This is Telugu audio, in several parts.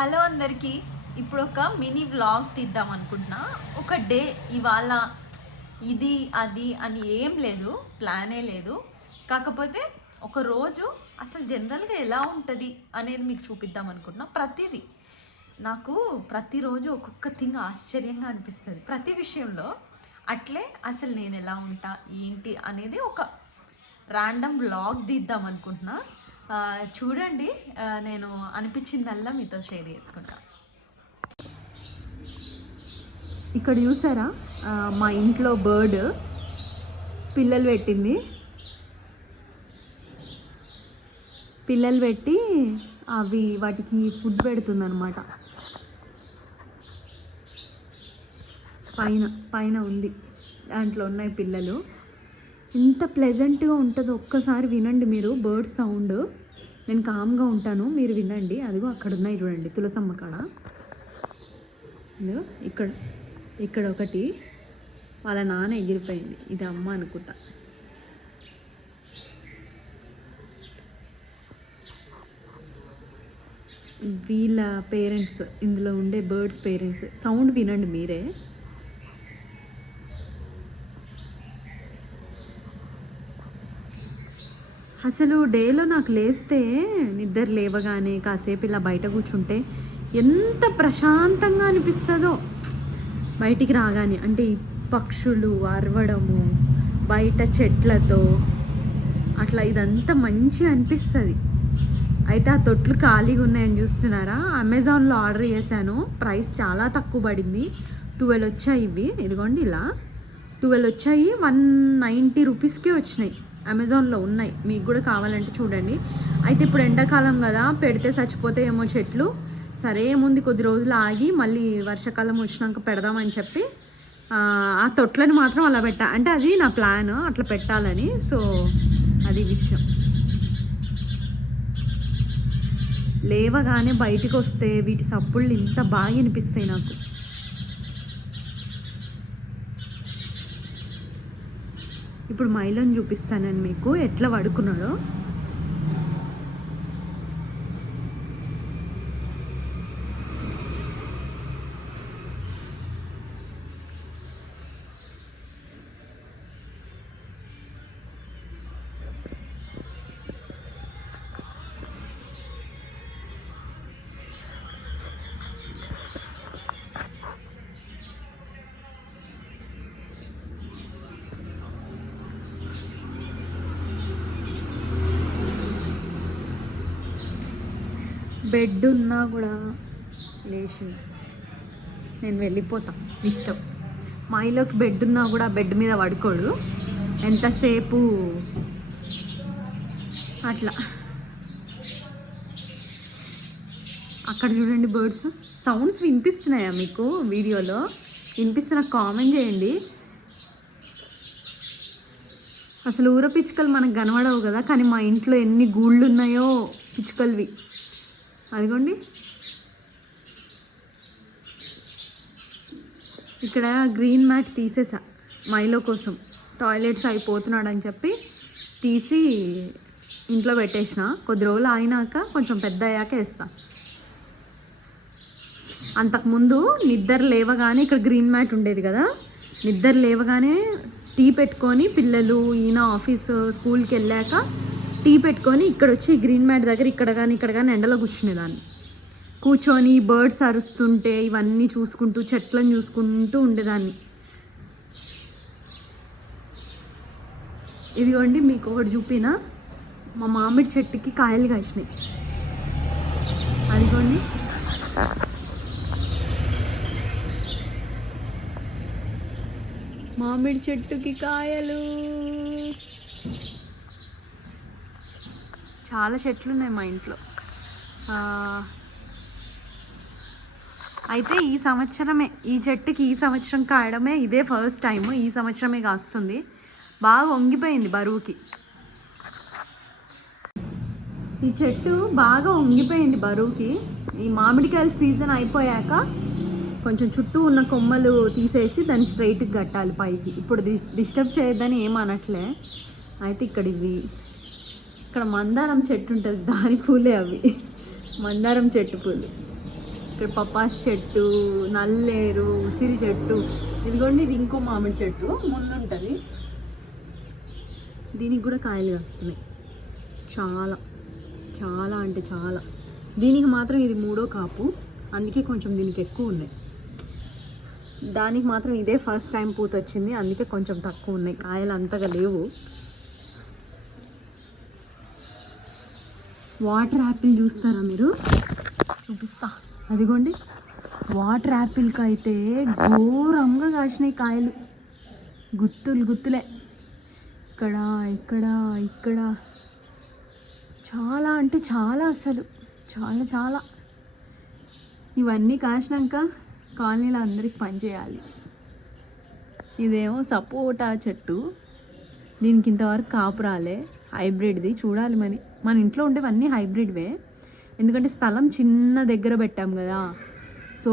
హలో అందరికీ. ఇప్పుడు ఒక మినీ వ్లాగ్ తీద్దాం అనుకుంటున్నా. ఒక డే ఇవాళ ఇది అది అని ఏం లేదు, ప్లానే లేదు. కాకపోతే ఒక రోజు అసలు జనరల్గా ఎలా ఉంటుంది అనేది మీకు చూపిద్దాం అనుకుంటున్నా. ప్రతిదీ నాకు ప్రతిరోజు ఒక్కొక్క థింగ్ ఆశ్చర్యంగా అనిపిస్తుంది ప్రతి విషయంలో. అట్లే అసలు నేను ఎలా ఉంటా ఏంటి అనేది ఒక ర్యాండమ్ వ్లాగ్ తీద్దాం అనుకుంటున్నా. చూడండి, నేను అనిపించిందల్లా మీతో షేర్ చేసుకుంటా. ఇక్కడ చూసారా, మా ఇంట్లో బర్డ్ పిల్లలు పెట్టింది. పిల్లలు పెట్టి అవి వాటికి ఫుడ్ పెడుతుంది అనమాట. పైన పైన ఉంది, దాంట్లో ఉన్నాయి పిల్లలు. ఎంత ప్లెజెంట్గా ఉంటుందో ఒక్కసారి వినండి మీరు బర్డ్ సౌండ్. నేను కామ్గా ఉంటాను, మీరు వినండి. అదిగో అక్కడ ఉన్నాయి చూడండి, తులసమ్మ కాడ. ఇక్కడ ఇక్కడ ఒకటి వాళ్ళ నాన్న ఎగిరిపోయింది, ఇది అమ్మ అనుకుంటా. వీళ్ళ పేరెంట్స్, ఇందులో ఉండే బర్డ్స్ పేరెంట్స్. సౌండ్ వినండి మీరే. అసలు డేలో నాకు లేస్తే నిద్ర లేవగానే కాసేపు ఇలా బయట కూర్చుంటే ఎంత ప్రశాంతంగా అనిపిస్తుందో. బయటికి రాగానే అంటే ఈ పక్షులు అరవడము, బయట చెట్లతో అట్లా ఇదంతా మంచిగా అనిపిస్తుంది. అయితే ఆ తొట్లు ఖాళీగా ఉన్నాయని చూస్తున్నారా, అమెజాన్లో ఆర్డర్ చేశాను. ప్రైస్ చాలా తక్కువ పడింది, 12 వచ్చాయి ఇవి. ఇదిగోండి ఇలా 12 వచ్చాయి, 190 రూపీస్కే వచ్చినాయి. అమెజాన్లో ఉన్నాయి, మీకు కూడా కావాలంటే చూడండి. అయితే ఇప్పుడు ఎండాకాలం కదా, పెడితే చచ్చిపోతే ఏమో చెట్లు. సరే ఏముంది, కొద్ది రోజులు ఆగి మళ్ళీ వర్షాకాలం వచ్చినాక పెడదామని చెప్పి ఆ తొట్లని మాత్రం అలా పెట్టా. అంటే అది నా ప్లాన్, అట్లా పెట్టాలని. సో అది విషయం. లేవగానే బయటికి వస్తే వీటి సప్పుళ్ళు ఇంత బాగా అనిపిస్తాయి నాకు. ఇప్పుడు మైలోని చూపిస్తానని మీకు ఎట్లా పడుకున్నాడో. బెడ్ ఉన్నా కూడా లేచి నేను వెళ్ళిపోతా, ఇష్టం. మాయిలోకి బెడ్ ఉన్నా కూడా బెడ్ మీద పడుకోడు ఎంతసేపు అట్లా. అక్కడ చూడండి బర్డ్స్. సౌండ్స్ వినిపిస్తున్నాయా మీకు వీడియోలో? వినిపిస్తున్నా, కామెంట్ చేయండి. అసలు ఊర పిచ్చుకలు మనకు కనబడవు కదా, కానీ మా ఇంట్లో ఎన్ని గూళ్ళు ఉన్నాయో పిచ్చుకలవి. అదిగోండి ఇక్కడ గ్రీన్ మ్యాట్ తీసేసా మైలో కోసం. టాయిలెట్స్ అయిపోతున్నాడు అని చెప్పి తీసి ఇంట్లో పెట్టేసిన. కొద్ది రోజులు అయినాక కొంచెం పెద్ద అయ్యాక వేస్తా. అంతకుముందు నిద్ర లేవగానే ఇక్కడ గ్రీన్ మ్యాట్ ఉండేది కదా, నిద్ర లేవగానే టీ పెట్టుకొని, పిల్లలు ఈయన ఆఫీస్ స్కూల్కి వెళ్ళాక టీ పెట్టుకొని ఇక్కడ వచ్చి గ్రీన్ మ్యాట్ దగ్గర ఇక్కడ కానీ ఎండలో కూర్చునేదాన్ని. కూర్చొని బర్డ్స్ అరుస్తుంటే ఇవన్నీ చూసుకుంటూ, చెట్లను చూసుకుంటూ ఉండేదాన్ని. ఇదిగోండి మీకు ఒకటి చూపినా, మా మామిడి చెట్టుకి కాయలు కాసినాయి. అదిగోండి మామిడి చెట్టుకి కాయలు. చాలా చెట్లు ఉన్నాయి మా ఇంట్లో. అయితే ఈ సంవత్సరమే ఈ చెట్టుకి ఈ సంవత్సరం కాయడమే ఇదే ఫస్ట్ టైం. ఈ సంవత్సరమే కాస్తుంది. బాగా వంగిపోయింది బరువుకి. ఈ చెట్టు బాగా వంగిపోయింది బరువుకి. ఈ మామిడికాయల సీజన్ అయిపోయాక కొంచెం చుట్టూ ఉన్న కొమ్మలు తీసేసి దాన్ని స్ట్రైట్కి కట్టాలి పైకి. ఇప్పుడు డిస్టర్బ్ చేయొద్దని ఏమనట్లే. అయితే ఇక్కడ మందారం చెట్టు ఉంటుంది, దాని పూలే అవి. మందారం చెట్టు పూలు. ఇక్కడ పపాస్ చెట్టు, నల్లేరు, ఉసిరి చెట్టు. ఇదిగోండి, ఇది ఇంకో మామిడి చెట్టు ముందుంటుంది. దీనికి కూడా కాయలు వస్తున్నాయి, చాలా చాలా అంటే చాలా. దీనికి మాత్రం ఇది 3వ కాపు, అందుకే కొంచెం దీనికి ఎక్కువ ఉన్నాయి. దానికి మాత్రం ఇదే ఫస్ట్ టైం పూత వచ్చింది, అందుకే కొంచెం తక్కువ ఉన్నాయి, కాయలు అంతగా లేవు. వాటర్ యాపిల్ చూస్తారా మీరు? చూపిస్తా. అదిగోండి, వాటర్ యాపిల్కి అయితే ఘోరంగా కాసినాయి కాయలు, గుత్తులే. ఇక్కడ ఇక్కడ ఇక్కడ చాలా అంటే చాలా, అసలు చాలా చాలా. ఇవన్నీ కాసినాక కాలనీలో అందరికి పనిచేయాలి. ఇదేమో సపోటా చెట్టు, దీనికి ఇంతవరకు కాపు రాలే, హైబ్రిడ్ది. చూడాలి మరి. మన ఇంట్లో ఉండేవన్నీ హైబ్రిడ్వే, ఎందుకంటే స్థలం చిన్న దగ్గర పెట్టాం కదా. సో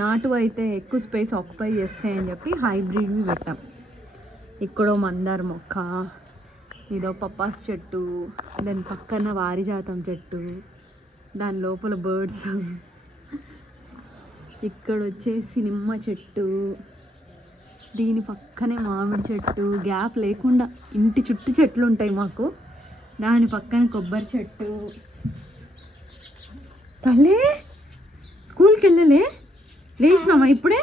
నాటు అయితే ఎక్కువ స్పేస్ ఆక్యుపై చేస్తాయని చెప్పి హైబ్రిడ్వి పెట్టాం. ఇక్కడో మందార మొక్క, ఇదో పపాస్ చెట్టు, దాని పక్కన వారిజాతం చెట్టు, దాని లోపల బర్డ్స్. ఇక్కడ వచ్చేసి నిమ్మ చెట్టు, దీని పక్కనే మామిడి చెట్టు. గ్యాప్ లేకుండా ఇంటి చుట్టూ చెట్లు ఉంటాయి మాకు. దాని పక్కన కొబ్బరి చెట్టు. తల్లి స్కూల్కి వెళ్ళలే? లేచినామా ఇప్పుడే?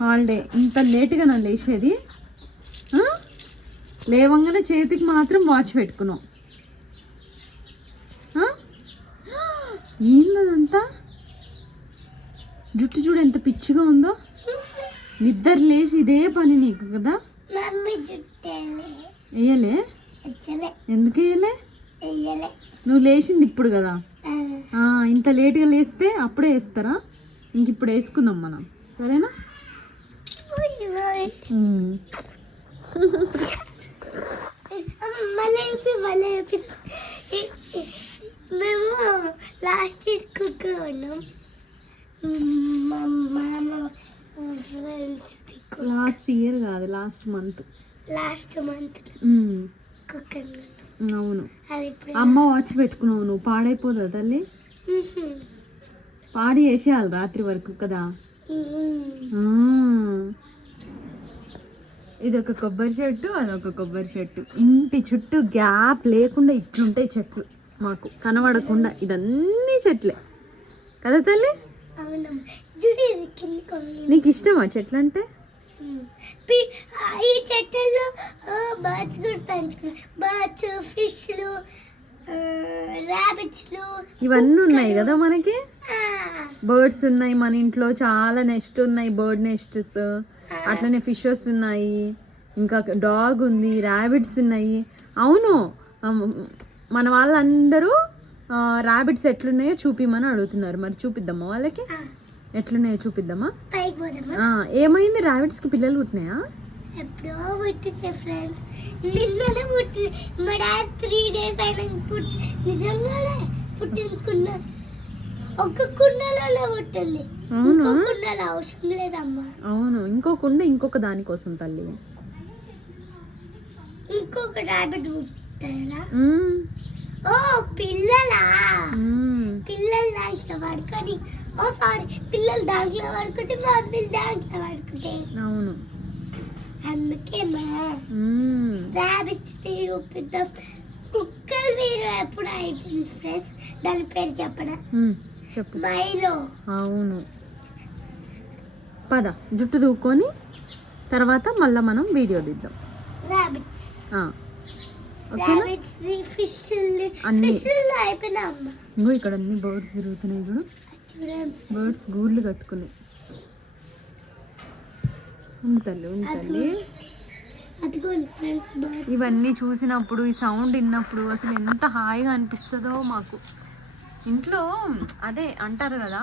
హాలిడే. ఇంత లేటుగా నన్ను లేచేది? లేవంగానే చేతికి మాత్రం వాచ్ పెట్టుకున్నాం. ఏందంతా జుట్టు చూడు ఎంత పిచ్చిగా ఉందో. నిద్ర లేచి ఇదే పని నీకు కదా? వేయలే? ఎందుకు వేయలే? నువ్వు లేచింది ఇప్పుడు కదా. ఇంత లేట్గా లేస్తే అప్పుడే వేస్తారా? ఇంక ఇప్పుడు వేసుకుందాం మనం, సరేనా? మేము లాస్ట్ ఇయర్ కుక్ ఉన్నాం. లాస్ట్ ఇయర్ కాదు, లాస్ట్ మంత్ కుక్. అవును. అమ్మ వాచ్ పెట్టుకున్నావు నువ్వు, పాడైపోదా తల్లి? పాడి వేసేయాలి రాత్రి వరకు కదా. ఇదొక కొబ్బరి చెట్టు, అదొక కొబ్బరి చెట్టు. ఇంటి చుట్టూ గ్యాప్ లేకుండా ఇట్లుంటాయి చెట్లు మాకు, కనబడకుండా. ఇదన్నీ చెట్లే కదా తల్లి? నీకు ఇష్టమా చెట్లు అంటే? ఈ చెట్లలో బర్డ్స్ కూడా పెంచుకున్నాం. బర్డ్స్, ఫిష్లు, ర్యాబిట్స్లు ఇవన్నీ ఉన్నాయి కదా మనకి. బర్డ్స్ ఉన్నాయి మన ఇంట్లో, చాలా నెస్ట్ ఉన్నాయి, బర్డ్ నెస్ట్స్. అట్లనే ఫిషెస్ ఉన్నాయి, ఇంకా డాగ్ ఉంది, ర్యాబిట్స్ ఉన్నాయి. అవును, మన వాళ్ళందరూ ర్యాబిట్స్ ఎట్లున్నాయో చూపిమని అడుగుతున్నారు. మరి చూపిద్దామా వాళ్ళకి? ఎట్లున్నాయో చూపిద్దామా? ఏమైంది? ర్యాబిట్స్కి పిల్లలు పుట్టినాయా? ఎప్పుడో పుట్టింది ఫ్రెండ్స్, నిన్ననే పుట్టింది. మా డాడీ 3 days అయినా నిజంగానే పుట్టింది. ఒక కుండలోనే పుట్టింది. అవును, కుండలో అవసరం లేదమ్మా. అవును, ఇంకో కుండ ఇంకొక దానికోసం తల్లి. ఇంకొక ర్యాబిట్ పుట్టారా? ఓ పిల్లలా? పిల్లలు దాంట్లో పడుకొని, ఓ సారీ, పిల్లలు దాంట్లో పడుకుంటే మమ్మీలు దాంట్లో పడుకుంటే. అవును, అందుకే ర్యాబిట్స్ చూపిద్దాం. కుక్కలు మీరు ఎప్పుడు అయిపోయింది ఫ్రెండ్స్, దాని పేరు చెప్పడా? చెప్పు. మైలో. అవును, పద జుట్టు దూక్కొని తర్వాత మళ్ళీ మనం వీడియో తీద్దాం. ర్యాబిట్స్, ఇంకో ఇక్కడ అన్ని బర్డ్స్ తిరుగుతున్నాయి చూడు. బర్డ్స్ గూర్లు కట్టుకున్నాయి. ఉంటల్లి. ఇవన్నీ చూసినప్పుడు, ఈ సౌండ్ విన్నప్పుడు అసలు ఎంత హాయిగా అనిపిస్తుందో మాకు. ఇంట్లో అదే అంటారు కదా,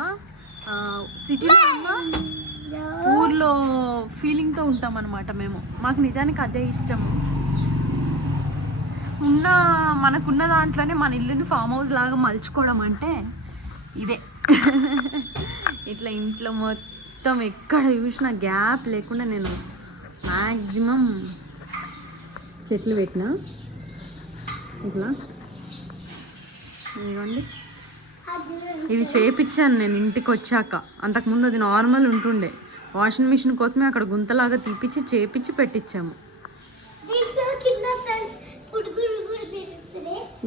సిటీలో ఊర్లో ఫీలింగ్తో ఉంటాం అన్నమాట మేము. మాకు నిజానికి అదే ఇష్టం. మనకున్న దాంట్లోనే మన ఇల్లుని ఫామ్ హౌస్ లాగా మలుచుకోవడం అంటే ఇదే. ఇట్లా ఇంట్లో మొత్తం ఎక్కడ చూసినా గ్యాప్ లేకుండా నేను మ్యాక్సిమం చెట్లు పెట్టినా. ఇట్లా ఇవ్వండి, ఇది చేపించాను నేను ఇంటికి వచ్చాక. అంతకుముందు అది నార్మల్ ఉంటుండే. వాషింగ్ మిషన్ కోసమే అక్కడ గుంతలాగా తీపిచ్చి చేపించి పెట్టించాము.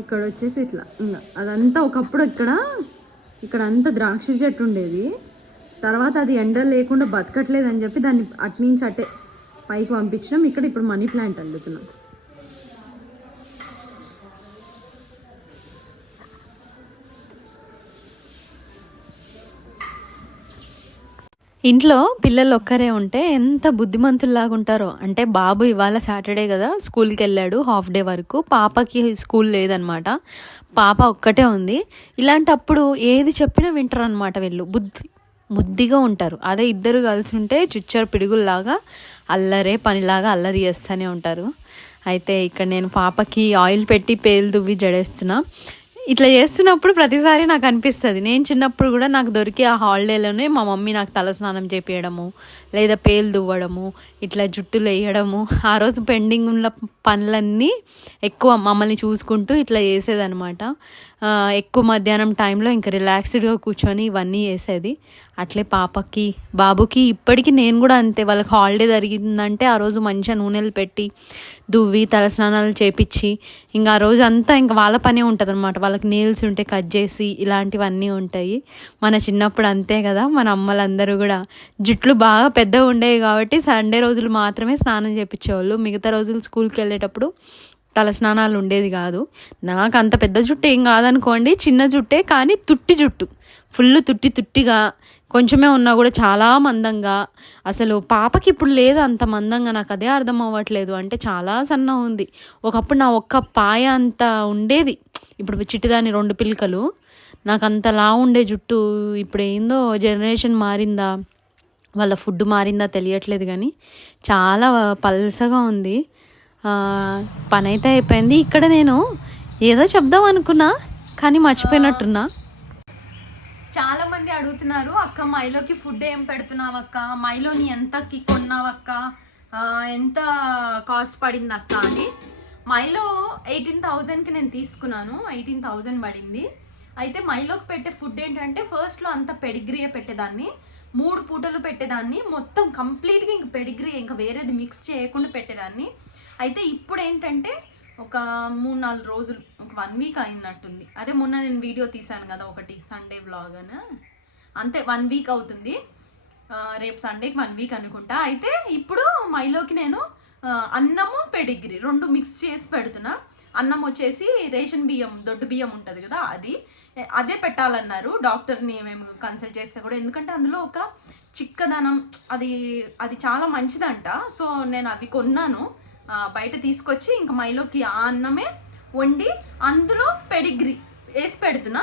ఇక్కడ వచ్చేసి ఇట్లా ఇంకా అదంతా ఒకప్పుడు ఇక్కడ అంతా ద్రాక్ష చెట్టు ఉండేది. తర్వాత అది ఎండ లేకుండా బతకట్లేదు అని చెప్పి దాన్ని అట్నుంచి అట్టే పైకి పంపించడం. ఇక్కడ ఇప్పుడు మనీ ప్లాంట్ అల్లుతున్నాం. ఇంట్లో పిల్లలు ఒక్కరే ఉంటే ఎంత బుద్ధిమంతుల్లాగా ఉంటారో. అంటే బాబు ఇవాళ సాటర్డే కదా, స్కూల్కి వెళ్ళాడు హాఫ్ డే వరకు. పాపకి స్కూల్ లేదనమాట, పాప ఒక్కటే ఉంది. ఇలాంటప్పుడు ఏది చెప్పినా వింటారు అనమాట వీళ్ళు, బుద్ధిగా ఉంటారు. అదే ఇద్దరు కలిసి ఉంటే చుచ్చరు పిడుగుల్లాగా అల్లరే పనిలాగా అల్లరి చేస్తూనే ఉంటారు. అయితే ఇక్కడ నేను పాపకి ఆయిల్ పెట్టి పేలు దువ్వి జడేస్తున్నా. ఇట్లా చేస్తున్నప్పుడు ప్రతిసారి నాకు అనిపిస్తుంది, నేను చిన్నప్పుడు కూడా నాకు దొరికి ఆ హాలిడేలోనే మా మమ్మీ నాకు తలస్నానం చేపించడము, లేదా పేలు దువ్వడము, ఇట్లా జుట్టులు వేయడము. ఆ రోజు పెండింగ్ ఉన్న పనులన్నీ ఎక్కువ మమ్మల్ని చూసుకుంటూ ఇట్లా చేసేదనమాట. ఎక్కువ మధ్యాహ్నం టైంలో ఇంకా రిలాక్స్డ్గా కూర్చొని ఇవన్నీ చేసేది. అట్లే బాబుకి ఇప్పటికీ నేను కూడా అంతే. వాళ్ళకి హాలిడే జరిగిందంటే ఆ రోజు మంచిగా నూనెలు పెట్టి దువ్వి తలస్నానాలు చేపించి ఇంకా ఆ రోజు అంతా ఇంకా వాళ్ళ పనే ఉంటుంది అనమాట. వాళ్ళకి నీల్స్ ఉంటే కట్ చేసి ఇలాంటివన్నీ ఉంటాయి. మన చిన్నప్పుడు అంతే కదా, మన అమ్మలందరూ కూడా జుట్లు బాగా పెద్దగా ఉండేవి కాబట్టి సండే రోజులు మాత్రమే స్నానం చేయించేవాళ్ళు. మిగతా రోజులు స్కూల్కి వెళ్ళేటప్పుడు తల స్నానాలు ఉండేది కాదు. నాకు అంత పెద్ద జుట్టు ఏం కాదనుకోండి, చిన్న జుట్టే, కానీ తుట్టి జుట్టు, ఫుల్ తుట్టిగా, కొంచెమే ఉన్నా కూడా చాలా మందంగా. అసలు పాపకి ఇప్పుడు లేదు అంత మందంగా, నాకు అదే అర్థం అవ్వట్లేదు. అంటే చాలా సన్నగా ఉంది. ఒకప్పుడు నా ఒక్క పాయ అంత ఉండేది, ఇప్పుడు చిట్టిదాని 2 పిలకలు. నాకు అంతలా ఉండే జుట్టు. ఇప్పుడు ఏందో జనరేషన్ మారిందా, వాళ్ళ ఫుడ్ మారిందా తెలియట్లేదు, కానీ చాలా పల్సగా ఉంది. పని అయితే అయిపోయింది. ఇక్కడ నేను ఏదో చెప్దాం అనుకున్నా కానీ మర్చిపోయినట్టున్నా. చాలామంది అడుగుతున్నారు, అక్క మైలోకి ఫుడ్ ఏం పెడుతున్నావు అక్క, మైలోని ఎంతకి కొన్నావు అక్క, ఎంత కాస్ట్ పడింది అక్క అని. మైలో 18,000కి నేను తీసుకున్నాను, 18,000 పడింది. అయితే మైలోకి పెట్టే ఫుడ్ ఏంటంటే ఫస్ట్లో అంత పెడిగ్రీయే పెట్టేదాన్ని, 3 పూటలు పెట్టేదాన్ని, మొత్తం కంప్లీట్గా ఇంక పెడిగ్రీ, ఇంకా వేరేది మిక్స్ చేయకుండా పెట్టేదాన్ని. అయితే ఇప్పుడు ఏంటంటే ఒక 3-4 రోజులు, ఒక 1 వీక్ అయినట్టుంది. అదే మొన్న నేను వీడియో తీసాను కదా ఒకటి, సండే వ్లాగ్ అని, అంతే 1 వీక్ అవుతుంది. రేపు సండేకి 1 వీక్ అనుకుంటా. అయితే ఇప్పుడు మైలోకి నేను అన్నము పెడిగ్రీ 2 మిక్స్ చేసి పెడుతున్నా. అన్నం వచ్చేసి రేషన్ బియ్యం, దొడ్డు బియ్యం ఉంటుంది కదా, అదే పెట్టాలన్నారు డాక్టర్ని మేము కన్సల్ట్ చేస్తే కూడా. ఎందుకంటే అందులో ఒక చిక్కదనం, అది చాలా మంచిదంట. సో నేను అవి కొన్నాను బయట తీసుకొచ్చి, ఇంకా మైలోకి ఆ అన్నమే వండి అందులో పెడిగ్రీ వేసి పెడుతున్నా.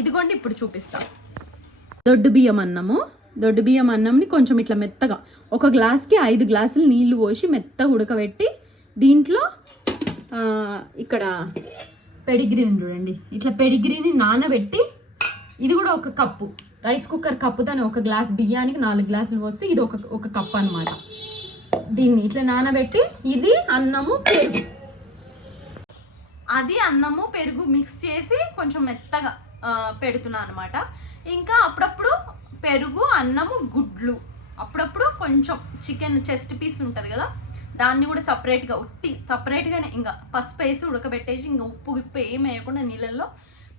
ఇదిగోండి ఇప్పుడు చూపిస్తా. దొడ్డు బియ్యం అన్నంని కొంచెం ఇట్లా మెత్తగా, ఒక గ్లాస్కి 5 గ్లాసులు నీళ్లు పోసి మెత్తగా ఉడకబెట్టి, దీంట్లో ఇక్కడ పెడిగ్రీ ఉంది చూడండి, ఇట్లా పెడిగ్రీని నానబెట్టి, ఇది కూడా ఒక కప్పు, రైస్ కుక్కర్ కప్పుతోనే 1 గ్లాస్ బియ్యానికి 4 గ్లాసులు పోసి, ఇది ఒక కప్పు అనమాట. దీన్ని ఇట్లా నానబెట్టి, ఇది అన్నము పెరుగు మిక్స్ చేసి కొంచెం మెత్తగా పెడుతున్నా అనమాట. ఇంకా అప్పుడప్పుడు పెరుగు, అన్నము, గుడ్లు, అప్పుడప్పుడు కొంచెం చికెన్ చెస్ట్ పీస్ ఉంటుంది కదా, దాన్ని కూడా సపరేట్గానే ఇంకా పసుపు వేసి ఉడకబెట్టేసి, ఇంకా ఉప్పు ఏం వేయకుండా నీళ్ళల్లో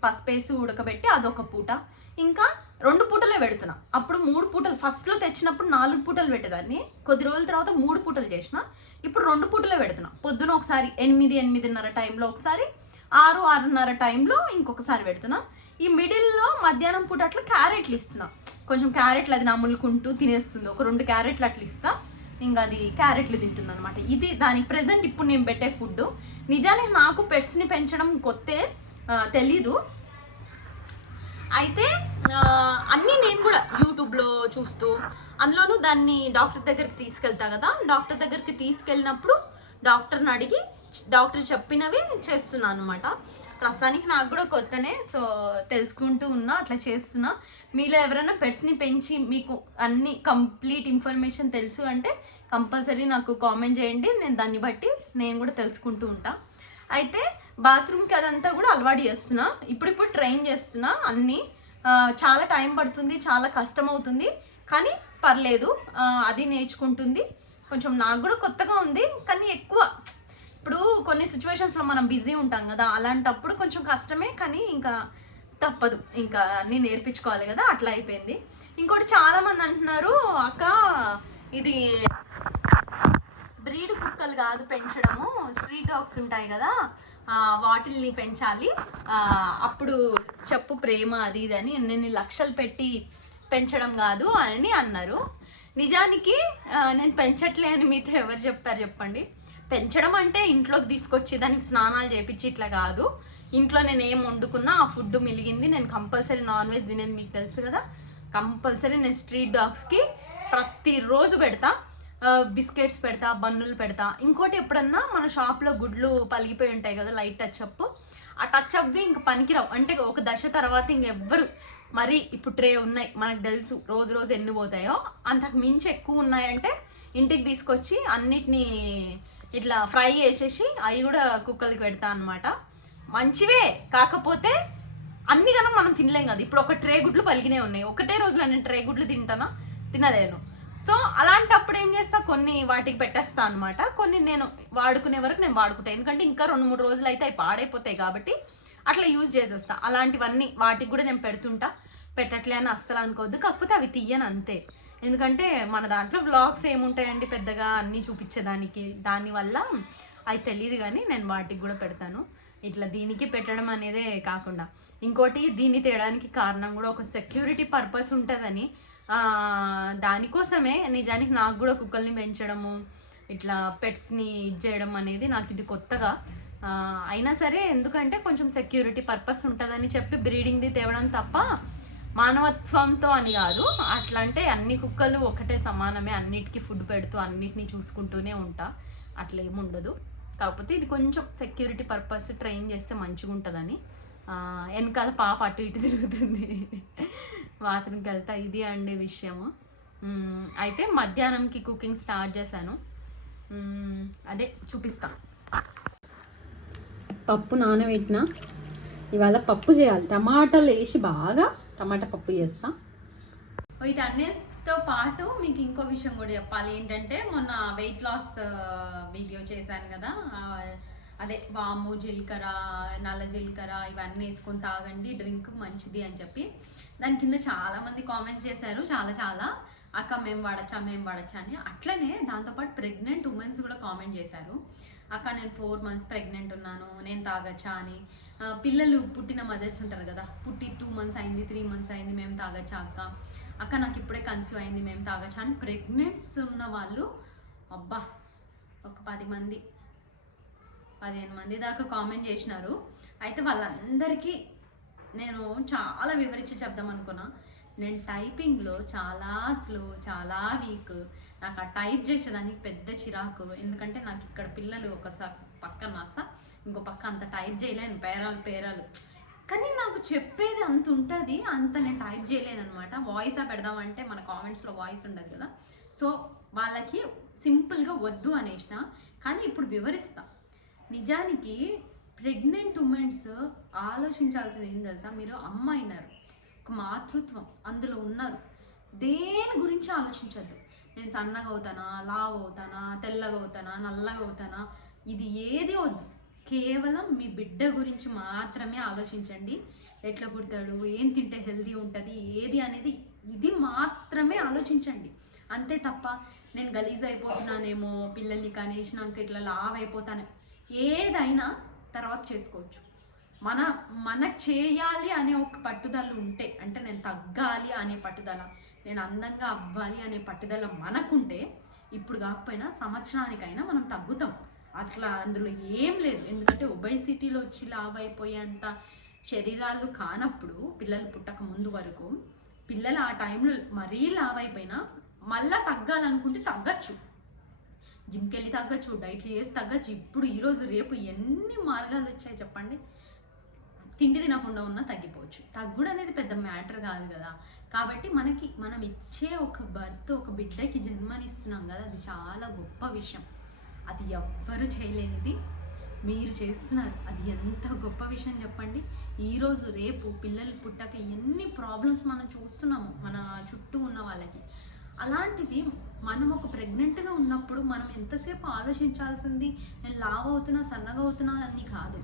పసుపు వేసి ఉడకబెట్టి అదొక పూట. ఇంకా 2 పూటలే పెడుతున్నా. అప్పుడు 3 పూటలు, ఫస్ట్లో తెచ్చినప్పుడు 4 పూటలు పెట్టేదాన్ని, కొద్ది రోజుల తర్వాత 3 పూటలు చేసిన. ఇప్పుడు 2 పూటలే పెడుతున్నా. పొద్దున ఒకసారి 8-8:30 టైంలో ఒకసారి, 6-6:30 టైంలో ఇంకొకసారి పెడుతున్నా. ఈ మిడిల్లో మధ్యాహ్నం పూట అట్లా క్యారెట్లు ఇస్తున్నా. కొంచెం క్యారెట్లు అది నములుకుంటూ తినేస్తుంది. ఒక 2 క్యారెట్లు అట్లా ఇస్తా, ఇంకా అది క్యారెట్లు తింటుంది అనమాట. ఇది దానికి ప్రెజెంట్ ఇప్పుడు నేను పెట్టే ఫుడ్. నిజానికి నాకు పెట్స్ని పెంచడం కొత్తే, తెలీదు. అయితే అన్నీ నేను కూడా యూట్యూబ్లో చూస్తూ, అందులోనూ దాన్ని డాక్టర్ దగ్గరికి తీసుకెళ్తా కదా, డాక్టర్ దగ్గరికి తీసుకెళ్ళినప్పుడు డాక్టర్ని అడిగి డాక్టర్ చెప్పినవి చేస్తున్నాను అనమాట. ప్రస్తుతానికి నాకు కూడా కొత్తనే, సో తెలుసుకుంటూ ఉన్నా, అట్లా చేస్తున్నా. మీలో ఎవరైనా పెట్స్ని పెంచి మీకు అన్ని కంప్లీట్ ఇన్ఫర్మేషన్ తెలుసు అంటే కంపల్సరీ నాకు కామెంట్ చేయండి, నేను దాన్ని బట్టి నేను కూడా తెలుసుకుంటూ ఉంటా. అయితే బాత్రూమ్కి అదంతా కూడా అలవాటు చేస్తున్నా, ఇప్పుడు ట్రైన్ చేస్తున్నా అన్నీ. చాలా టైం పడుతుంది, చాలా కష్టం అవుతుంది, కానీ పర్లేదు, అది నేర్చుకుంటుంది. కొంచెం నాకు కూడా కొత్తగా ఉంది, కానీ ఎక్కువ ఇప్పుడు కొన్ని సిచ్యువేషన్స్లో మనం బిజీ ఉంటాం కదా, అలాంటప్పుడు కొంచెం కష్టమే, కానీ ఇంకా తప్పదు, ఇంకా అన్నీ నేర్పించుకోవాలి కదా, అట్లా అయిపోయింది. ఇంకోటి చాలామంది అంటున్నారు, అక్క ఇది బ్రీడ్ కుక్కలు కాదు పెంచడము, స్ట్రీట్ డాగ్స్ ఉంటాయి కదా, వాటిల్ని పెంచాలి, అప్పుడు చెప్పు ప్రేమ అది ఇది అని ఎన్ని లక్షలు పెట్టి పెంచడం కాదు అని అన్నారు. నిజానికి నేను పెంచట్లే అని మీతో ఎవరు చెప్తారు చెప్పండి. పెంచడం అంటే ఇంట్లోకి తీసుకొచ్చి దానికి స్నానాలు చేయించి ఇట్లా కాదు. ఇంట్లో నేను ఏం వండుకున్నా ఆ ఫుడ్ మిలిగింది నేను కంపల్సరీ నాన్ వెజ్ తినేది మీకు తెలుసు కదా, కంపల్సరీ నేను స్ట్రీట్ డాగ్స్కి ప్రతిరోజు పెడతా, బిస్కెట్స్ పెడతా, బన్నులు పెడతా. ఇంకోటి ఎప్పుడన్నా మన షాప్లో గుడ్లు పలిగిపోయి ఉంటాయి కదా లైట్ టచ్అప్, ఆ టచ్అప్వి ఇంక పనికిరావు, అంటే ఒక దశ తర్వాత ఇంకెవ్వరు, మరి ఇప్పుడు ట్రే ఉన్నాయి మనకు తెలుసు రోజు రోజు ఎన్ని పోతాయో, అంతకు మించి ఎక్కువ ఉన్నాయంటే ఇంటికి తీసుకొచ్చి అన్నిటినీ ఇట్లా ఫ్రై చేసేసి అవి కూడా కుక్కలకి పెడతా అనమాట. మంచివే, కాకపోతే అన్ని కన్నా మనం తినలేం కదా. ఇప్పుడు ఒక ట్రే గుడ్లు పలిగినే ఉన్నాయి, ఒకటే రోజులో నేను ట్రే గుడ్లు తింటానా? తినలేను. సో అలాంటప్పుడు ఏం చేస్తా, కొన్ని వాటికి పెట్టేస్తా అనమాట, కొన్ని నేను వాడుకునే వరకు నేను వాడుకుంటాను, ఎందుకంటే ఇంకా 2-3 రోజులు అయితే అవి పాడైపోతాయి కాబట్టి అట్లా యూజ్ చేసేస్తా. అలాంటివన్నీ వాటికి కూడా నేను పెడుతుంటా, పెట్టట్లే అని అస్సలు అనుకోవద్దు, కాకపోతే అవి తీయను అంతే. ఎందుకంటే మన దాంట్లో వ్లాగ్స్ ఏముంటాయండి పెద్దగా అన్నీ చూపించేదానికి, దానివల్ల అవి తెలియదు, కానీ నేను వాటికి కూడా పెడతాను. ఇట్లా దీనికి పెట్టడం అనేదే కాకుండా ఇంకోటి దీన్ని తేయడానికి కారణం కూడా ఒక సెక్యూరిటీ పర్పస్ ఉంటుందని, దానికోసమే. నిజానికి నాకు కూడా కుక్కల్ని పెంచడము ఇట్లా పెట్స్ని చేయడం అనేది నాకు ఇది కొత్తగా అయినా సరే, ఎందుకంటే కొంచెం సెక్యూరిటీ పర్పస్ ఉంటుందని చెప్పి బ్రీడింగ్ది తేవడం తప్ప మానవత్వంతో అని కాదు. అట్లా అంటే అన్ని కుక్కలు ఒకటే సమానమే, అన్నిటికీ ఫుడ్ పెడుతూ అన్నిటినీ చూసుకుంటూనే ఉంటా, అట్లా ఏముండదు. కాకపోతే ఇది కొంచెం సెక్యూరిటీ పర్పస్ ట్రైన్ చేస్తే మంచిగా ఉంటుందని. వెనకాల పాప అటు ఇటు తిరుగుతుంది, బాత్రూమ్కి వెళ్తా. ఇది అండి విషయము. అయితే మధ్యాహ్నంకి కుకింగ్ స్టార్ట్ చేశాను, అదే చూపిస్తాను. పప్పు నానబెట్టిన, ఇవాళ పప్పు చేయాలి, టమాటాలు వేసి బాగా టమాటా పప్పు చేస్తా. వీటన్నిటితో పాటు మీకు ఇంకో విషయం కూడా చెప్పాలి. ఏంటంటే మొన్న వెయిట్ లాస్ వీడియో చేశాను కదా, అదే వాము, జీలకర్ర, నల్ల జీలకర్ర ఇవన్నీ వేసుకొని తాగండి, డ్రింక్ మంచిది అని చెప్పి దాని కింద చాలామంది కామెంట్స్ చేశారు, చాలా అక్క మేము వాడచ్చా అని. అట్లనే దాంతోపాటు ప్రెగ్నెంట్ ఉమెన్స్ కూడా కామెంట్ చేశారు, అక్క నేను 4 months ప్రెగ్నెంట్ ఉన్నాను, నేను తాగచ్చా అని. పిల్లలు పుట్టిన మదర్స్ ఉంటారు కదా, పుట్టి 2 months అయింది, 3 months అయింది, మేము తాగచ్చా అక్క నాకు ఇప్పుడే కన్సీవ్ అయింది, మేము తాగచ్చా అని ప్రెగ్నెంట్స్ ఉన్న వాళ్ళు అబ్బా ఒక 10 మంది 15 మంది దాకా కామెంట్ చేసినారు. అయితే వాళ్ళందరికీ నేను చాలా వివరించి చెప్దాం అనుకున్నా. నేను టైపింగ్లో చాలా స్లో, చాలా వీక్, నాకు ఆ టైప్ చేసేదానికి పెద్ద చిరాకు. ఎందుకంటే నాకు ఇక్కడ పిల్లలు ఒక పక్క నాస, ఇంకో పక్క అంత టైప్ చేయలేను, పేరాలు. కానీ నాకు చెప్పేది అంత ఉంటుంది, అంత నేను టైప్ చేయలేను అనమాట. వాయిసా పెడదామంటే మన కామెంట్స్లో వాయిస్ ఉండదు కదా, సో వాళ్ళకి సింపుల్గా వద్దు అనేసిన. కానీ ఇప్పుడు వివరిస్తా. నిజానికి ప్రెగ్నెంట్ ఉమెన్స్ ఆలోచించాల్సింది ఏం తెలుసా, మీరు అమ్మ అయినారు, ఒక మాతృత్వం అందులో ఉన్నారు, దేని గురించి ఆలోచించద్దు. నేను సన్నగా అవుతానా, లావు అవుతానా, తెల్లగా అవుతానా, నల్లగా అవుతానా, ఇది ఏది వద్దు. కేవలం మీ బిడ్డ గురించి మాత్రమే ఆలోచించండి. ఎట్లా పుడతాడు, ఏం తింటే హెల్తీ ఉంటుంది, ఏది అనేది ఇది మాత్రమే ఆలోచించండి. అంతే తప్ప నేను గలీజ్ అయిపోతున్నానేమో, పిల్లల్ని కనేసినాక ఇట్లా లావ్ అయిపోతానే, ఏదైనా తర్వాత చేసుకోవచ్చు. మనకు చేయాలి అనే ఒక పట్టుదల ఉంటే, అంటే నేను తగ్గాలి అనే పట్టుదల, నేను అందంగా అవ్వాలి అనే పట్టుదల మనకుంటే ఇప్పుడు కాకపోయినా సంవత్సరానికైనా మనం తగ్గుతాం. అట్లా అందులో ఏం లేదు. ఎందుకంటే ఒబేసిటీలో వచ్చి లావ్ అయిపోయేంత శరీరాలు కానప్పుడు పిల్లలు పుట్టక ముందు వరకు, పిల్లలు ఆ టైంలో మరీ లావ్ అయిపోయినా మళ్ళీ తగ్గాలనుకుంటే తగ్గచ్చు, జిమ్కి వెళ్ళి తగ్గచ్చు, డైట్లు చేసి తగ్గచ్చు. ఇప్పుడు ఈరోజు రేపు ఎన్ని మార్గాలు వచ్చాయి చెప్పండి. తిండి తినకుండా ఉన్నా తగ్గిపోవచ్చు. తగ్గుడు అనేది పెద్ద మ్యాటర్ కాదు కదా. కాబట్టి మనం ఇచ్చే ఒక బర్త్, ఒక బిడ్డకి జన్మనిస్తున్నాం కదా, అది చాలా గొప్ప విషయం. అది ఎవ్వరు చేయలేనిది. మీరు చేస్తున్నారు. అది ఎంత గొప్ప విషయం చెప్పండి. ఈరోజు రేపు పిల్లలు పుట్టాక ఎన్ని ప్రాబ్లమ్స్ మనం చూస్తున్నాము మన చుట్టూ ఉన్న వాళ్ళకి. అలాంటిది మనం ఒక ప్రెగ్నెంట్గా ఉన్నప్పుడు మనం ఎంతసేపు ఆలోచించాల్సింది నేను లావ్ అవుతున్నా సన్నగా అవుతున్నా అని కాదు,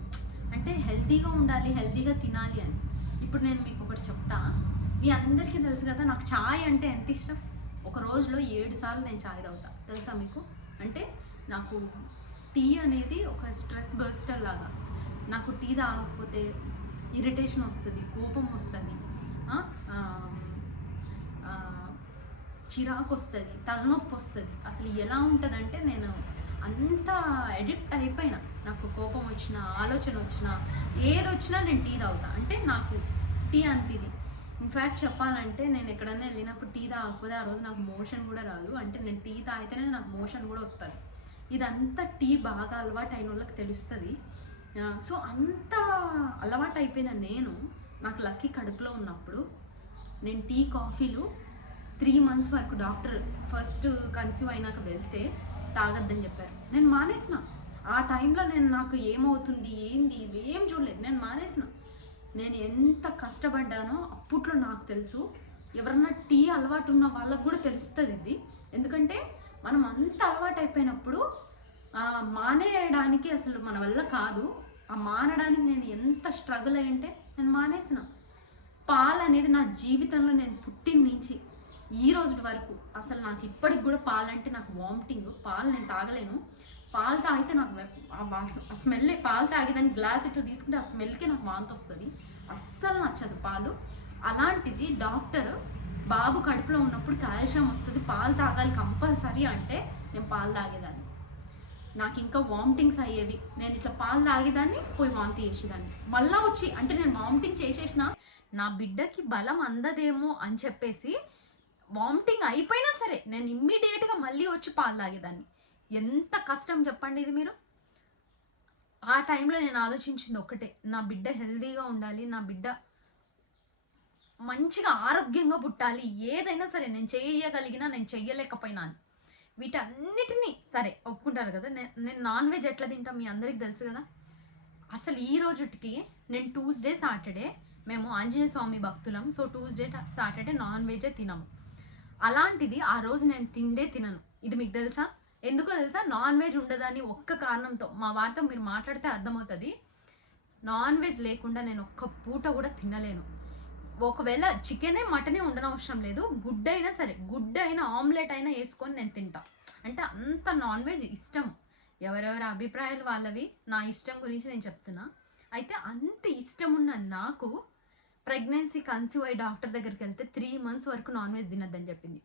అంటే హెల్తీగా ఉండాలి, హెల్తీగా తినాలి అని. ఇప్పుడు నేను మీకు ఒకటి చెప్తా. మీ అందరికీ తెలుసు కదా నాకు చాయ్ అంటే ఎంత ఇష్టం. ఒక రోజులో 7 సార్లు నేను చాయ్ తాగుతా, తెలుసా మీకు? అంటే నాకు టీ అనేది ఒక స్ట్రెస్ బస్టర్ లాగా. నాకు టీ తాగకపోతే ఇరిటేషన్ వస్తుంది, కోపం వస్తుంది, చిరాకు వస్తుంది, తలనొప్పి వస్తుంది. అసలు ఎలా ఉంటుందంటే నేను అంత అడిక్ట్ అయిపోయినా. నాకు కోపం వచ్చినా, ఆలోచన వచ్చినా, ఏదొచ్చినా నేను టీ తాగుతా. అంటే నాకు టీ అంతిది. ఇన్ఫ్యాక్ట్ చెప్పాలంటే నేను ఎక్కడైనా వెళ్ళినప్పుడు టీ తాగకపోతే ఆ రోజు నాకు మోషన్ కూడా రాదు. అంటే నేను టీ తాగితేనే నాకు మోషన్ కూడా వస్తుంది. ఇదంతా టీ బాగా అలవాటు అయిన వాళ్ళకి తెలుస్తుంది. సో అంత అలవాటు అయిపోయిన నాకు లక్కీ కడుపులో ఉన్నప్పుడు నేను టీ కాఫీలు 3 months వరకు డాక్టర్ ఫస్ట్ కన్సీవ్ అయినాక వెళ్తే తాగొద్దని చెప్పారు. నేను మానేసిన. ఆ టైంలో నాకు ఏమవుతుంది ఏంది ఇవేం చూడలేదు, నేను మానేసిన. నేను ఎంత కష్టపడ్డానో అప్పట్లో నాకు తెలుసు. ఎవరన్నా టీ అలవాటు ఉన్న వాళ్ళకు కూడా తెలుస్తుంది ఇది. ఎందుకంటే మనం అంత అలవాటు అయిపోయినప్పుడు మానేయడానికి అసలు మన వల్ల కాదు. ఆ మానడానికి నేను ఎంత స్ట్రగుల్ అయ్యంటే నేను మానేసిన. పాలు అనేది నా జీవితంలో నేను పుట్టిన నుంచి ఈ రోజు వరకు అసలు నాకు ఇప్పటికి కూడా పాలంటే నాకు వామిటింగ్. పాలు నేను తాగలేను. పాలు తాగితే నాకు ఆ స్మెల్, పాలు తాగేదాన్ని గ్లాస్ ఇట్లా తీసుకుంటే ఆ స్మెల్కే నాకు వాంతి వస్తుంది. అస్సలు నచ్చదు పాలు. అలాంటిది డాక్టర్ బాబు కడుపులో ఉన్నప్పుడు కాల్షియం వస్తుంది, పాలు తాగాలి కంపల్సరీ అంటే నేను పాలు తాగేదాన్ని. నాకు ఇంకా వామిటింగ్స్ అయ్యేవి. నేను ఇట్లా పాలు తాగేదాన్ని, పోయి వాంతి చేసేదాన్ని. మళ్ళీ వచ్చి అంటే నేను వామిటింగ్ చేసేసిన నా బిడ్డకి బలం అందదేమో అని చెప్పేసి వామిటింగ్ అయిపోయినా సరే నేను ఇమ్మీడియట్గా మళ్ళీ వచ్చి పాలు తాగేదాన్ని. ఎంత కష్టం చెప్పండి ఇది మీరు. ఆ టైంలో నేను ఆలోచించింది ఒకటే, నా బిడ్డ హెల్తీగా ఉండాలి, నా బిడ్డ మంచిగా ఆరోగ్యంగా పుట్టాలి. ఏదైనా సరే నేను చేయగలిగినా నేను చెయ్యలేకపోయినా అని. వీటన్నిటినీ సరే ఒప్పుకుంటారు కదా. నేను నాన్ వెజ్ ఎట్లా తింటాం మీ అందరికి తెలుసు కదా. అసలు ఈ రోజుకి నేను ట్యూస్డే సాటర్డే మేము ఆంజనేయ స్వామి భక్తులం. సో ట్యూస్డే సాటర్డే నాన్ వెజే తినము. అలాంటిది ఆ రోజు నేను తినను. ఇది మీకు తెలుసా? ఎందుకో తెలుసా? నాన్ వెజ్ ఉండదని ఒక్క కారణంతో. మా వారితో మీరు మాట్లాడితే అర్థమవుతుంది. నాన్ వెజ్ లేకుండా నేను ఒక్క పూట కూడా తినలేను. ఒకవేళ చికెనే మటనే ఉండనవసరం లేదు, గుడ్ అయినా సరే, గుడ్ అయినా ఆమ్లెట్ అయినా వేసుకొని నేను తింటా. అంటే అంత నాన్ వెజ్ ఇష్టం. ఎవరెవరి అభిప్రాయాలు వాళ్ళవి. నా ఇష్టం గురించి నేను చెప్తున్నా. అయితే అంత ఇష్టం ఉన్న నాకు ప్రెగ్నెన్సీ కన్సీవ్ అయ్యి డాక్టర్ దగ్గరికి వెళ్తే 3 months వరకు నాన్ వెజ్ తినద్దని చెప్పింది.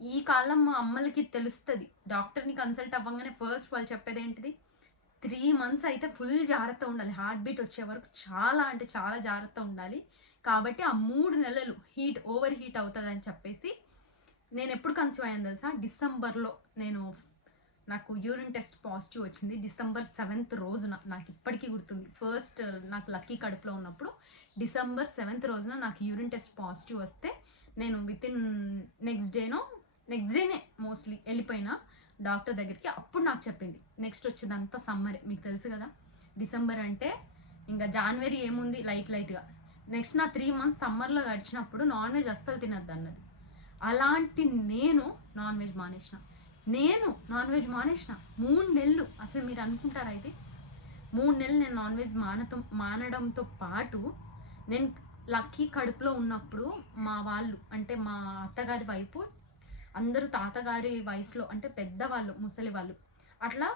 ఈ కాలం మా అమ్మలకి తెలుస్తుంది. డాక్టర్ని కన్సల్ట్ అవ్వగానే ఫస్ట్ వాళ్ళు చెప్పేది ఏంటిది, 3 months అయితే ఫుల్ జాగ్రత్త ఉండాలి, హార్ట్ బీట్ వచ్చే వరకు చాలా అంటే చాలా జాగ్రత్త ఉండాలి. కాబట్టి ఆ 3 నెలలు ఓవర్ హీట్ అవుతుంది అని చెప్పేసి. నేను ఎప్పుడు కన్సీవ్ అయ్యాను తెలుసా? డిసెంబర్లో నాకు యూరిన్ టెస్ట్ పాజిటివ్ వచ్చింది. December 7th రోజున, నాకు ఇప్పటికీ గుర్తుంది. ఫస్ట్ నాకు లక్కీ కడుపులో ఉన్నప్పుడు December 7th రోజున నాకు యూరిన్ టెస్ట్ పాజిటివ్ వస్తే నేను నెక్స్ట్ డేనే మోస్ట్లీ వెళ్ళిపోయినా డాక్టర్ దగ్గరికి. అప్పుడు నాకు చెప్పింది నెక్స్ట్ వచ్చేదంతా సమ్మరే, మీకు తెలుసు కదా. డిసెంబర్ అంటే ఇంకా జనవరి ఏముంది లైట్గా. నెక్స్ట్ నా 3 months సమ్మర్లో గడిచినప్పుడు నాన్ వెజ్ అస్సలు తినద్దు అన్నది. అలాంటి నేను నాన్ వెజ్ మానేసిన. 3 నెలలు. అసలు మీరు అనుకుంటారా ఇది? 3 నెలలు నేను నాన్ వెజ్ మానడంతో పాటు నేను లక్కీ కడుపులో ఉన్నప్పుడు మా వాళ్ళు అంటే మా అత్తగారి వైపు అందరూ తాతగారి వయసులో అంటే పెద్దవాళ్ళు, ముసలి వాళ్ళు, అట్లా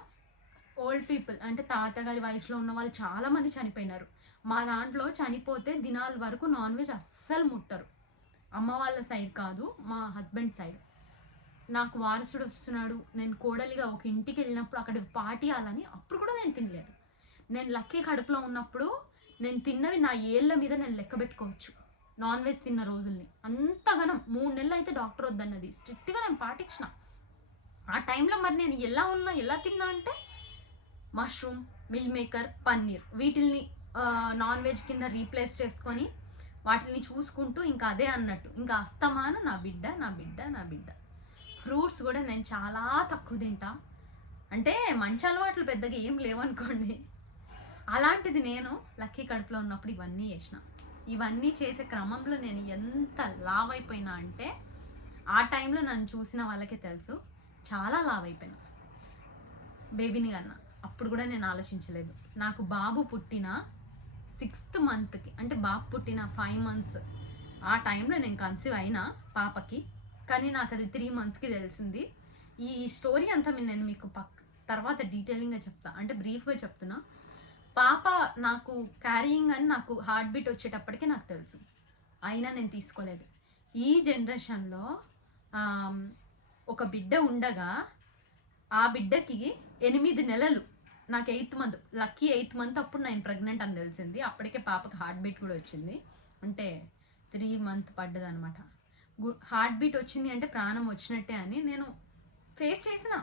ఓల్డ్ పీపుల్ అంటే తాతగారి వయసులో ఉన్న వాళ్ళు చాలామంది చనిపోయినారు. మా దాంట్లో చనిపోతే దినాల వరకు నాన్ వెజ్ అస్సలు ముట్టరు. అమ్మ వాళ్ళ సైడ్ కాదు, మా హస్బెండ్ సైడ్. నాకు వారసుడు వస్తున్నాడు, నేను కోడలిగా ఒక ఇంటికి వెళ్ళినప్పుడు అక్కడ పాటియాలని అప్పుడు కూడా నేను తినలేదు. నేను లక్కీ కడుపులో ఉన్నప్పుడు నేను తిన్నవి నా ఏళ్ళ మీద నేను లెక్క పెట్టుకోవచ్చు నాన్ వెజ్ తిన్న రోజుల్ని. అంతగానం 3 నెలలు అయితే డాక్టర్ వద్దన్నది. స్ట్రిక్ట్గా నేను పాటించిన. ఆ టైంలో మరి నేను ఎలా తిన్నా అంటే మష్రూమ్, మిల్ మేకర్, పన్నీర్, వీటిల్ని నాన్ వెజ్ కింద రీప్లేస్ చేసుకొని వాటిని చూసుకుంటూ ఇంకా అదే అన్నట్టు ఇంకా అస్తమానం నా బిడ్డ. ఫ్రూట్స్ కూడా నేను చాలా తక్కువ తింటా. అంటే మంచి అలవాట్లు పెద్దగా ఏం లేవనుకోండి. అలాంటిది నేను లక్కీ కడుపులో ఉన్నప్పుడు ఇవన్నీ చేసిన. ఇవన్నీ చేసే క్రమంలో నేను ఎంత లావ్ అయిపోయినా అంటే ఆ టైంలో నన్ను చూసిన వాళ్ళకే తెలుసు, చాలా లావ్ అయిపోయినా బేబీని కన్నా. అప్పుడు కూడా నేను ఆలోచించలేదు. నాకు బాబు పుట్టిన 6th మంత్కి, అంటే బాబు పుట్టిన 5 months ఆ టైంలో నేను కన్సీవ్ అయినా పాపకి. కానీ నాకు అది 3 monthsకి తెలిసింది. ఈ స్టోరీ అంతా నేను మీకు తర్వాత డీటెయిలింగ్గా చెప్తా, అంటే బ్రీఫ్గా చెప్తున్నా. పాప నాకు క్యారియింగ్ అని నాకు హార్ట్ బీట్ వచ్చేటప్పటికే నాకు తెలుసు, అయినా నేను తీసుకోలేదు. ఈ జనరేషన్లో ఒక బిడ్డ ఉండగా ఆ బిడ్డకి 8 నెలలు, నాకు 8th month, lucky 8th month అప్పుడు నేను ప్రెగ్నెంట్ అని తెలిసింది. అప్పటికే పాపకి హార్ట్ బీట్ కూడా వచ్చింది, అంటే 3 months పడ్డదనమాట. హార్ట్ బీట్ వచ్చింది అంటే ప్రాణం వచ్చినట్టే అని నేను ఫేస్ చేసిన.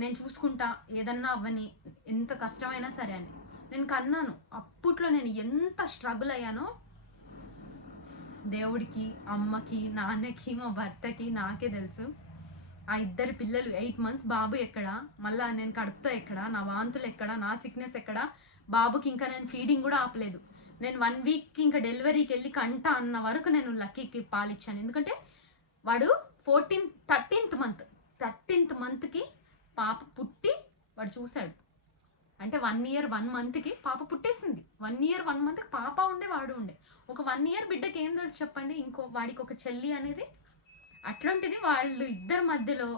నేను చూసుకుంటా, ఏదన్నా అవ్వని, ఎంత కష్టమైనా సరే అని నేను కన్నాను. అప్పట్లో నేను ఎంత స్ట్రగుల్ అయ్యానో దేవుడికి, అమ్మకి, నాన్నకి, మా భర్తకి, నాకే తెలుసు. ఆ 2 పిల్లలు, 8 months బాబు ఎక్కడ, మళ్ళీ నేను కడుపుతో ఎక్కడ, నా వాంతులు ఎక్కడ, నా సిక్నెస్ ఎక్కడ, బాబుకి ఇంకా నేను ఫీడింగ్ కూడా ఆపలేదు. నేను 1 week ఇంకా డెలివరీకి వెళ్ళి కంట అన్న వరకు నేను లక్కీకి పాలిచ్చాను. ఎందుకంటే వాడు 13th monthకి పాప పుట్టి వాడు చూశాడు. అంటే 1 year 1 monthకి పాప పుట్టేసింది. 1 year 1 monthకి పాప ఉండే, వాడు ఉండే. ఒక 1 year బిడ్డకి ఏం తెలుసు చెప్పండి, వాడికి ఒక చెల్లి అనేది. అట్లాంటిది వాళ్ళు ఇద్దరి మధ్యలో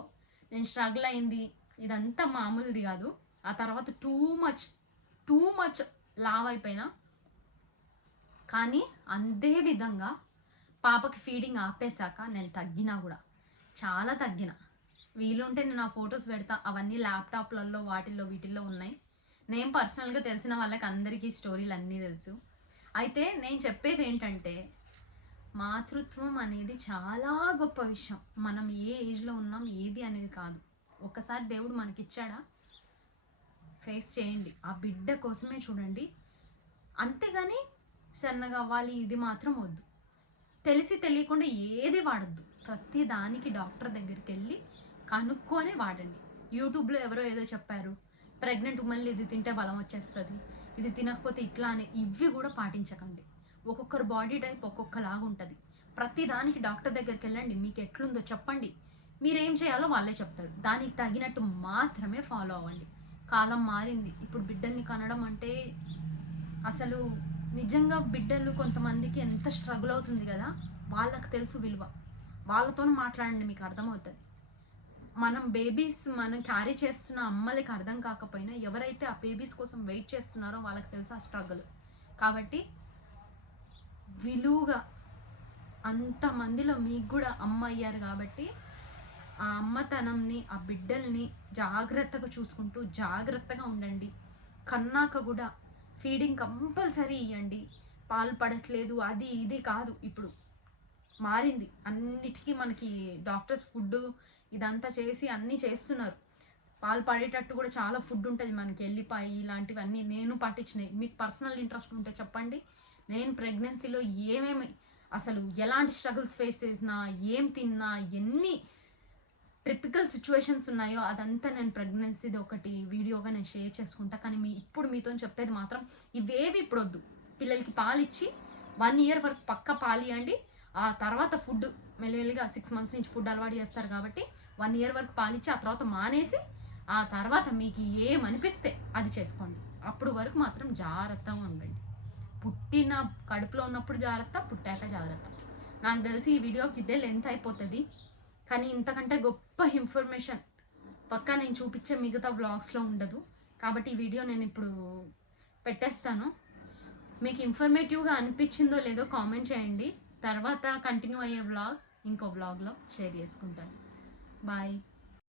నేను స్ట్రగుల్ అయింది, ఇదంతా మామూలుది కాదు. ఆ తర్వాత టూ మచ్ లావ్ అయిపోయినా. కానీ అదే విధంగా పాపకి ఫీడింగ్ ఆపేశాక నేను తగ్గినా కూడా, చాలా తగ్గిన. వీలుంటే నేను ఆ ఫొటోస్ పెడతా, అవన్నీ ల్యాప్టాప్లలో వీటిల్లో ఉన్నాయి. నేను పర్సనల్గా తెలిసిన వాళ్ళకి అందరికీ స్టోరీలు అన్నీ తెలుసు. అయితే నేను చెప్పేది ఏంటంటే, మాతృత్వం అనేది చాలా గొప్ప విషయం. మనం ఏ ఏజ్లో ఉన్నాం ఏది అనేది కాదు. ఒక్కసారి దేవుడు మనకిచ్చాడా, ఫేస్ చేయండి. ఆ బిడ్డ కోసమే చూడండి. అంతేగాని సన్నగా అవ్వాలి ఇది మాత్రం వద్దు. తెలిసి తెలియకుండా ఏది వాడద్దు. ప్రతి దానికి డాక్టర్ దగ్గరికి వెళ్ళి కనుక్కొని వాడండి. యూట్యూబ్లో ఎవరో ఏదో చెప్పారు, ప్రెగ్నెంట్ ఉమెన్లు ఇది తింటే బలం వచ్చేస్తుంది, ఇది తినకపోతే ఇట్లా అని, ఇవి కూడా పాటించకండి. ఒక్కొక్కరు బాడీ టైప్ ఒక్కొక్కలాగా ఉంటుంది. ప్రతి దానికి డాక్టర్ దగ్గరికి వెళ్ళండి, మీకు ఎట్లుందో చెప్పండి, మీరేం చేయాలో వాళ్ళే చెప్తారు. దానికి తగినట్టు మాత్రమే ఫాలో అవ్వండి. కాలం మారింది. ఇప్పుడు బిడ్డల్ని కనడం అంటే అసలు నిజంగా బిడ్డలు కొంతమందికి ఎంత స్ట్రగుల్ అవుతుంది కదా, వాళ్ళకి తెలుసు విలువ. వాళ్ళతో మాట్లాడండి, మీకు అర్థమవుతుంది. మనం క్యారీ చేస్తున్న అమ్మలకి అర్థం కాకపోయినా, ఎవరైతే ఆ బేబీస్ కోసం వెయిట్ చేస్తున్నారో వాళ్ళకి తెలుసు ఆ స్ట్రగుల్. కాబట్టి విలువగా, అంతమందిలో మీకు కూడా అమ్మ అయ్యారు కాబట్టి ఆ అమ్మతనంని, ఆ బిడ్డల్ని జాగ్రత్తగా చూసుకుంటూ జాగ్రత్తగా ఉండండి. కన్నాక కూడా ఫీడింగ్ కంపల్సరీ ఇవ్వండి. పాలు పడట్లేదు అది ఇది కాదు, ఇప్పుడు మారింది. అన్నిటికీ మనకి డాక్టర్స్ ఫుడ్ ఇదంతా చేసి అన్నీ చేస్తున్నారు. పాలు పడేటట్టు కూడా చాలా ఫుడ్ ఉంటుంది మనకి, ఎల్లిపాయ ఇలాంటివన్నీ నేను పాటించినాయి. మీకు పర్సనల్ ఇంట్రెస్ట్ ఉంటే చెప్పండి. నేను ప్రెగ్నెన్సీలో ఏమేమి అసలు ఎలాంటి స్ట్రగుల్స్ ఫేస్ చేసినా, ఏం తిన్నా, ఎన్ని ట్రిపికల్ సిచ్యువేషన్స్ ఉన్నాయో అదంతా నేను ప్రెగ్నెన్సీది ఒకటి వీడియోగా నేను షేర్ చేసుకుంటా. కానీ ఇప్పుడు మీతో చెప్పేది మాత్రం ఇవేవి ఇప్పుడు వద్దు. పిల్లలకి పాలు ఇచ్చి 1 year వరకు పక్క పాలు ఇవ్వండి. ఆ తర్వాత ఫుడ్ మెల్లిమెల్లిగా 6 months నుంచి ఫుడ్ అలవాటు చేస్తారు కాబట్టి 1 year వరకు పాలిచ్చి ఆ తర్వాత మానేసి, ఆ తర్వాత మీకు ఏమనిపిస్తే అది చేసుకోండి. అప్పుడు వరకు మాత్రం జాగ్రత్తగా ఉండండి. పుట్టిన కడుపులో ఉన్నప్పుడు జాగ్రత్త, పుట్టాక జాగ్రత్త. నాకు తెలిసి ఈ వీడియోకి ఇదే లెంత్ అయిపోతుంది, కానీ ఇంతకంటే గొప్ప ఇన్ఫర్మేషన్ పక్కా నేను చూపించే మిగతా వ్లాగ్స్లో ఉండదు. కాబట్టి ఈ వీడియో నేను ఇప్పుడు పెట్టేస్తాను. మీకు ఇన్ఫర్మేటివ్గా అనిపించిందో లేదో కామెంట్ చేయండి. తర్వాత కంటిన్యూ అయ్యే వ్లాగ్ ఇంకో వ్లాగ్లో షేర్ చేసుకుంటాను. బాయ్.